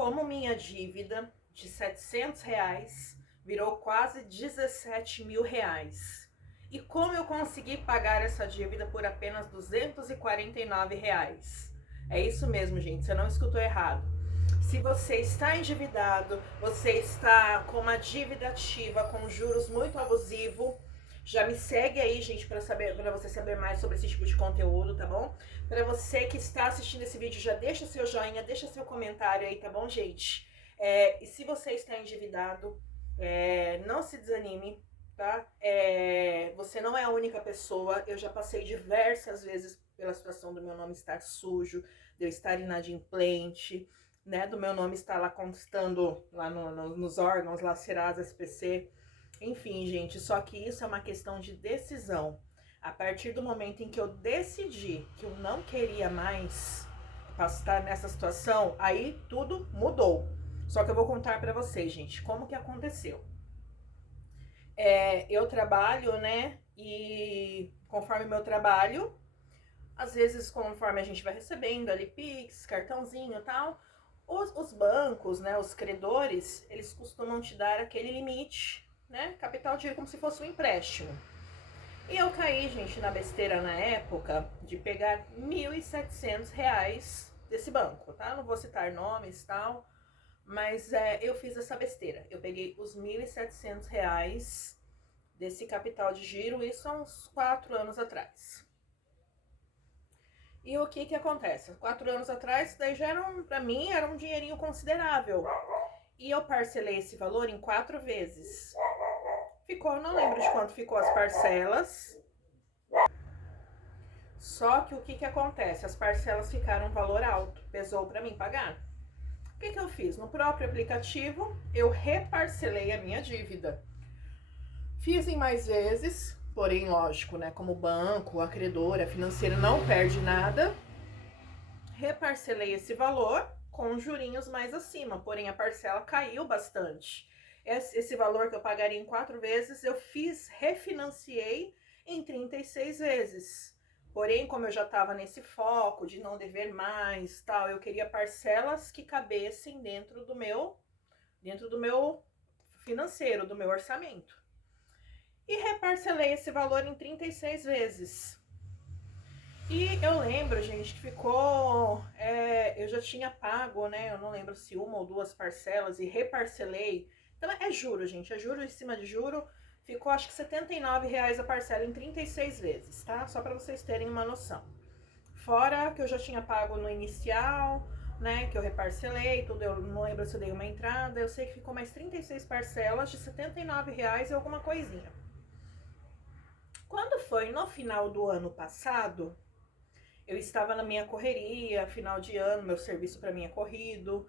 como minha dívida de R$ 700 virou quase R$ 17.000. E como eu consegui pagar essa dívida por apenas R$ 249. É isso mesmo, gente, você não escutou errado. Se você está endividado, você está com uma dívida ativa com juros muito abusivos, já me segue aí, gente, para você saber mais sobre esse tipo de conteúdo, tá bom? Para você que está assistindo esse vídeo, já deixa seu joinha, deixa seu comentário aí, tá bom, gente? E se você está endividado, não se desanime, tá? Você não é a única pessoa. Eu já passei diversas vezes pela situação do meu nome estar sujo, de eu estar inadimplente, né? Do meu nome estar lá constando lá nos órgãos, lá Serasa, SPC. Enfim, gente, só que isso é uma questão de decisão. A partir do momento em que eu decidi que eu não queria mais estar nessa situação, aí tudo mudou. Só que eu vou contar pra vocês, gente, como que aconteceu. Eu trabalho, né, e conforme meu trabalho, às vezes conforme a gente vai recebendo ali Pix, cartãozinho e tal, os bancos, né, os credores, eles costumam te dar aquele limite, né, capital de como se fosse um empréstimo. E eu caí, gente, na besteira na época de pegar R$ 1.700 desse banco, tá? Não vou citar nomes e tal, mas eu fiz essa besteira. Eu peguei os R$ 1.700 desse capital de giro, isso há uns 4 anos atrás. E o que acontece? 4 anos atrás, daí já pra mim, era um dinheirinho considerável. E eu parcelei esse valor em 4 vezes. Ficou, não lembro de quanto ficou as parcelas. Só que o que acontece? As parcelas ficaram um valor alto, pesou pra mim pagar. O que eu fiz? No próprio aplicativo, eu reparcelei a minha dívida. Fiz em mais vezes, porém, lógico, né? Como o banco, a credora, a financeira não perde nada. Reparcelei esse valor com jurinhos mais acima, porém a parcela caiu bastante. Esse valor que eu pagaria em 4 vezes, eu refinanciei em 36 vezes. Porém, como eu já estava nesse foco de não dever mais, tal, eu queria parcelas que cabessem dentro do meu financeiro, do meu orçamento. E reparcelei esse valor em 36 vezes. E eu lembro, gente, que ficou... eu já tinha pago, né? Eu não lembro se 1 ou 2 parcelas e reparcelei. Então é juro, gente, é juro em cima de juro. Ficou acho que R$ 79 a parcela em 36 vezes, tá? Só pra vocês terem uma noção. Fora que eu já tinha pago no inicial, né? Que eu reparcelei, tudo. Eu não lembro se eu dei uma entrada. Eu sei que ficou mais 36 parcelas de R$ 79 e alguma coisinha. Quando foi no final do ano passado, eu estava na minha correria, final de ano, meu serviço para mim é corrido,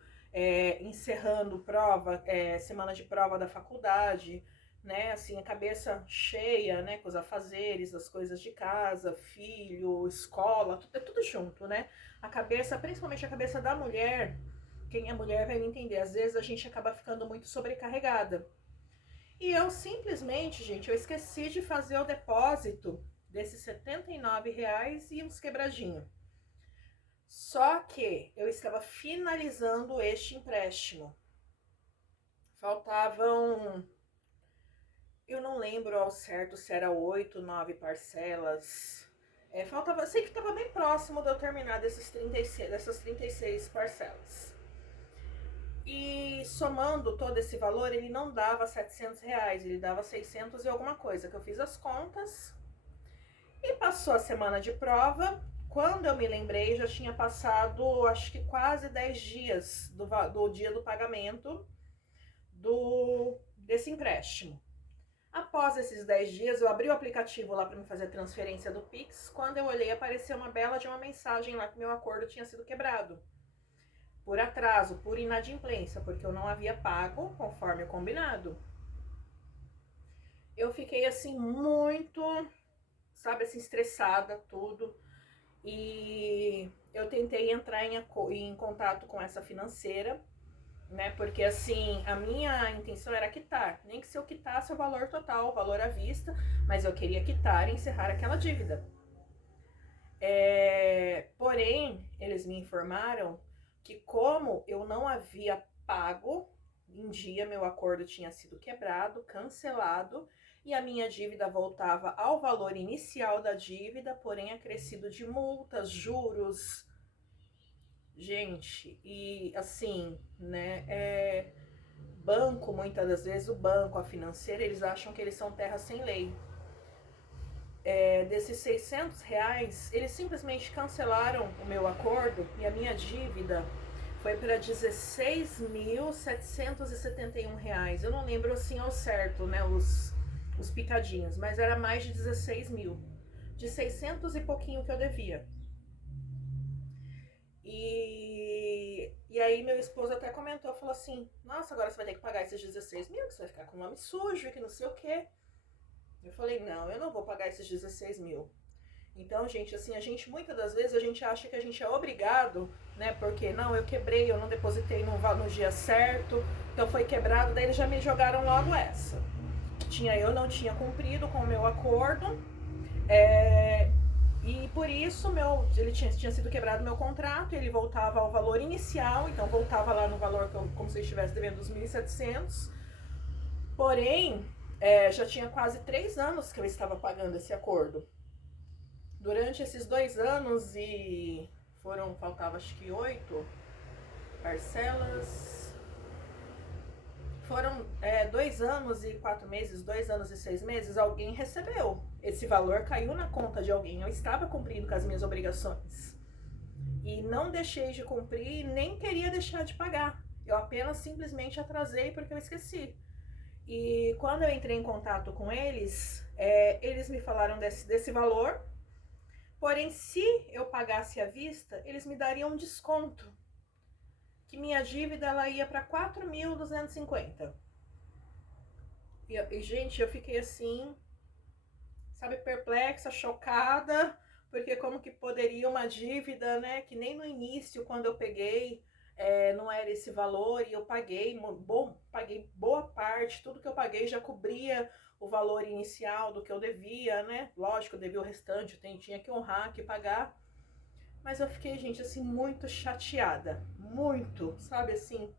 encerrando prova, semana de prova da faculdade, né, assim, a cabeça cheia, né, com os afazeres, as coisas de casa, filho, escola, tudo junto, né, a cabeça, principalmente a cabeça da mulher, quem é mulher vai me entender, às vezes a gente acaba ficando muito sobrecarregada. E eu simplesmente, gente, eu esqueci de fazer o depósito desses R$ 79 e uns quebradinho. Só que eu estava finalizando este empréstimo. Faltavam, eu não lembro ao certo se era 8, 9 parcelas. Faltava, sei que estava bem próximo de eu terminar dessas 36 parcelas. E somando todo esse valor, ele não dava R$ 700, ele dava 600 e alguma coisa, que eu fiz as contas. E passou a semana de prova, quando eu me lembrei, já tinha passado, acho que quase 10 dias do dia do pagamento desse empréstimo. Após esses 10 dias, eu abri o aplicativo lá para me fazer a transferência do Pix. Quando eu olhei, apareceu uma bela de uma mensagem lá que meu acordo tinha sido quebrado. Por atraso, por inadimplência, porque eu não havia pago conforme o combinado. Eu fiquei assim muito, sabe, assim, estressada, tudo. E eu tentei entrar em contato com essa financeira, né? Porque assim, a minha intenção era quitar. Nem que se eu quitasse o valor total, o valor à vista, mas eu queria quitar e encerrar aquela dívida. Porém, eles me informaram que como eu não havia pago em dia, meu acordo tinha sido quebrado, cancelado, e a minha dívida voltava ao valor inicial da dívida, porém acrescido de multas, juros. Gente, e assim, né, banco, muitas das vezes o banco, a financeira, eles acham que eles são terra sem lei. Desses R$ 600, eles simplesmente cancelaram o meu acordo e a minha dívida foi para R$ 16.771. Eu não lembro assim ao certo, né, os picadinhos, mas era mais de 16 mil, de 600 e pouquinho que eu devia. E aí meu esposo até comentou, falou assim, nossa, agora você vai ter que pagar esses 16 mil, que você vai ficar com o nome sujo e que não sei o quê. Eu falei, não, eu não vou pagar esses 16 mil. Então, gente, assim, muitas das vezes a gente acha que a gente é obrigado, né? Porque, não, eu quebrei, eu não depositei no dia certo, então foi quebrado, daí eles já me jogaram logo essa. Eu não tinha cumprido com o meu acordo, e por isso ele tinha sido quebrado meu contrato, ele voltava ao valor inicial, então voltava lá no valor como se eu estivesse devendo os 1.700. Porém, já tinha quase 3 anos que eu estava pagando esse acordo. Durante esses 2 anos faltava acho que 8 parcelas. Foram 2 anos e 4 meses, 2 anos e 6 meses, alguém recebeu. Esse valor caiu na conta de alguém. Eu estava cumprindo com as minhas obrigações. E não deixei de cumprir, nem queria deixar de pagar. Eu apenas simplesmente atrasei porque eu esqueci. E quando eu entrei em contato com eles, eles me falaram desse valor. Porém, se eu pagasse à vista, eles me dariam um desconto. Que minha dívida ela ia para 4.250. E, gente, eu fiquei assim, sabe, perplexa, chocada, porque como que poderia uma dívida, né, que nem no início, quando eu peguei, não era esse valor, e eu paguei boa parte, tudo que eu paguei já cobria o valor inicial do que eu devia, né? Lógico, eu devia o restante, eu tinha que honrar, que pagar. Mas eu fiquei, gente, assim, muito chateada. Muito, sabe, assim.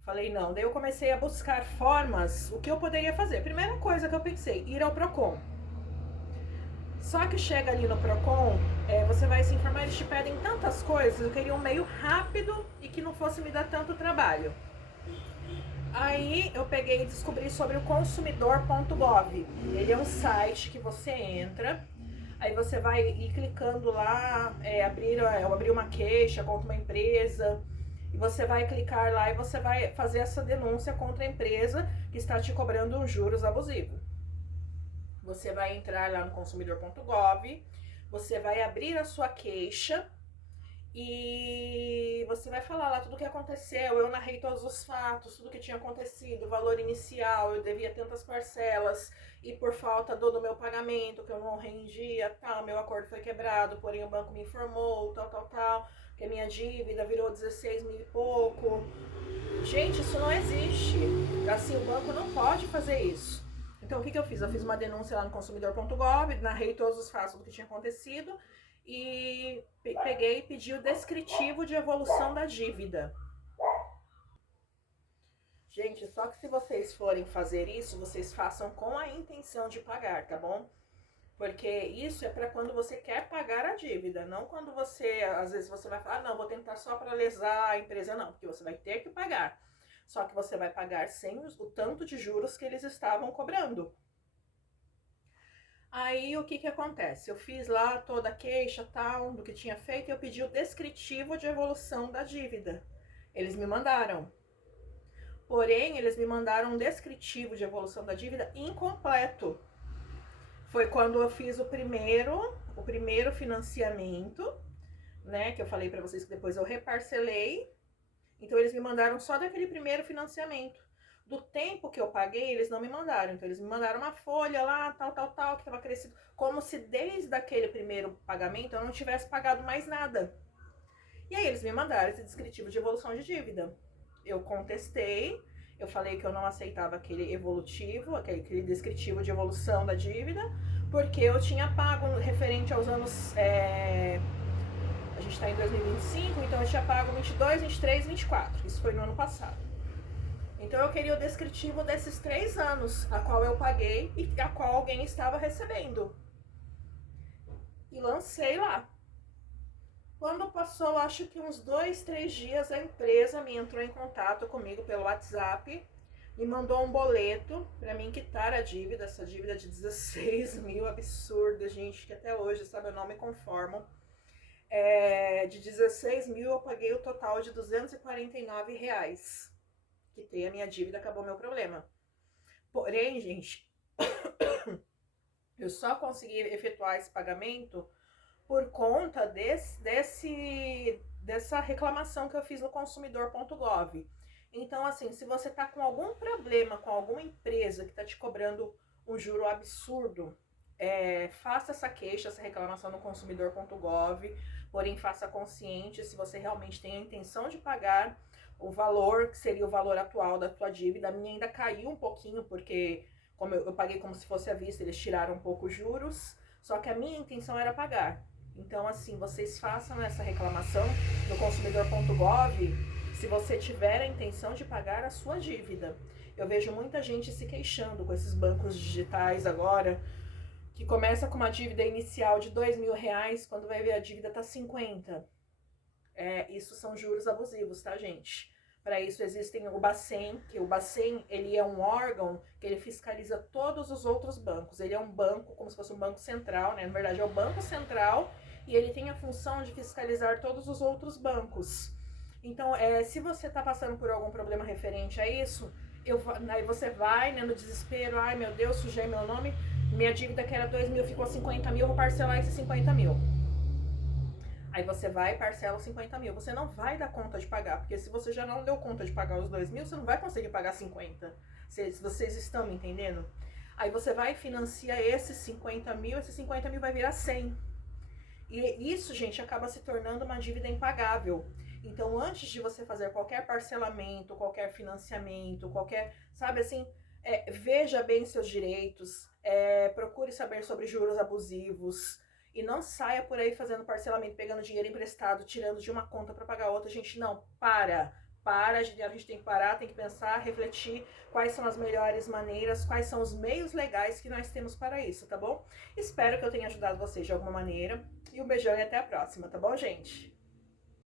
Falei, não. Daí eu comecei a buscar formas, o que eu poderia fazer. Primeira coisa que eu pensei, ir ao Procon. Só que chega ali no Procon, você vai se informar, eles te pedem tantas coisas, eu queria um meio rápido e que não fosse me dar tanto trabalho. Aí eu peguei e descobri sobre o consumidor.gov. Ele é um site que você entra, aí você vai ir clicando lá, abrir uma queixa contra uma empresa, e você vai clicar lá e você vai fazer essa denúncia contra a empresa que está te cobrando um juros abusivo. Você vai entrar lá no consumidor.gov, você vai abrir a sua queixa, e você vai falar lá tudo o que aconteceu, eu narrei todos os fatos, tudo que tinha acontecido, o valor inicial, eu devia tantas parcelas, e por falta do meu pagamento, que eu não rendia, tal, meu acordo foi quebrado, porém o banco me informou, tal, que a minha dívida virou 16 mil e pouco. Gente, isso não existe. Assim, o banco não pode fazer isso. Então, o que eu fiz? Eu fiz uma denúncia lá no consumidor.gov, narrei todos os fatos do que tinha acontecido, e peguei e pedi o descritivo de evolução da dívida. Gente, só que se vocês forem fazer isso, vocês façam com a intenção de pagar, tá bom? Porque isso é para quando você quer pagar a dívida, não quando você, às vezes você vai falar, não, vou tentar só para lesar a empresa, não, porque você vai ter que pagar. Só que você vai pagar sem o tanto de juros que eles estavam cobrando. Aí o que acontece? Eu fiz lá toda a queixa tal do que tinha feito e eu pedi o descritivo de evolução da dívida. Eles me mandaram. Porém, eles me mandaram um descritivo de evolução da dívida incompleto. Foi quando eu fiz o primeiro financiamento, né? Que eu falei para vocês que depois eu reparcelei. Então eles me mandaram só daquele primeiro financiamento. Do tempo que eu paguei, eles não me mandaram. Então, eles me mandaram uma folha lá, tal, que estava crescido. Como se desde aquele primeiro pagamento eu não tivesse pagado mais nada. E aí, eles me mandaram esse descritivo de evolução de dívida. Eu contestei, eu falei que eu não aceitava aquele evolutivo, aquele descritivo de evolução da dívida, porque eu tinha pago referente aos anos... gente tá em 2025, então eu tinha pago 22, 23, 24. Isso foi no ano passado. Então eu queria o descritivo desses 3 anos, a qual eu paguei e a qual alguém estava recebendo. E lancei lá. Quando passou, acho que uns 2, 3 dias, a empresa me entrou em contato comigo pelo WhatsApp, me mandou um boleto para mim quitar a dívida, essa dívida de 16 mil, absurda, gente, que até hoje, sabe, eu não me conformo. De 16 mil eu paguei o total de R$ 249. Quitei a minha dívida, acabou meu problema. Porém, gente, eu só consegui efetuar esse pagamento por conta dessa reclamação que eu fiz no consumidor.gov. Então, assim, se você tá com algum problema com alguma empresa que tá te cobrando um juro absurdo, faça essa queixa, essa reclamação no consumidor.gov, porém faça consciente se você realmente tem a intenção de pagar o valor, que seria o valor atual da tua dívida. A minha ainda caiu um pouquinho, porque como eu paguei como se fosse à vista, eles tiraram um pouco os juros, só que a minha intenção era pagar. Então, assim, vocês façam essa reclamação no consumidor.gov se você tiver a intenção de pagar a sua dívida. Eu vejo muita gente se queixando com esses bancos digitais agora, que começa com uma dívida inicial de R$ 2.000, quando vai ver a dívida tá 50. Isso são juros abusivos, tá, gente? Para isso existem o Bacen, que o Bacen, ele é um órgão que ele fiscaliza todos os outros bancos. Ele é um banco, como se fosse um banco central, né? Na verdade é o Banco Central e ele tem a função de fiscalizar todos os outros bancos. Então, se você tá passando por algum problema referente a isso, aí você vai, né, no desespero, ai meu Deus, sujei meu nome, minha dívida que era 2 mil ficou 50 mil, vou parcelar esses 50 mil. Aí você vai e parcela os 50 mil. Você não vai dar conta de pagar, porque se você já não deu conta de pagar os 2 mil, você não vai conseguir pagar 50. Se vocês estão me entendendo? Aí você vai e financia esses 50 mil, esses 50 mil vai virar 100. E isso, gente, acaba se tornando uma dívida impagável. Então, antes de você fazer qualquer parcelamento, qualquer financiamento, sabe assim, veja bem seus direitos, procure saber sobre juros abusivos, e não saia por aí fazendo parcelamento, pegando dinheiro emprestado, tirando de uma conta para pagar outra. Gente, não, a gente tem que parar, tem que pensar, refletir quais são as melhores maneiras, quais são os meios legais que nós temos para isso, tá bom? Espero que eu tenha ajudado vocês de alguma maneira, e um beijão e até a próxima, tá bom, gente?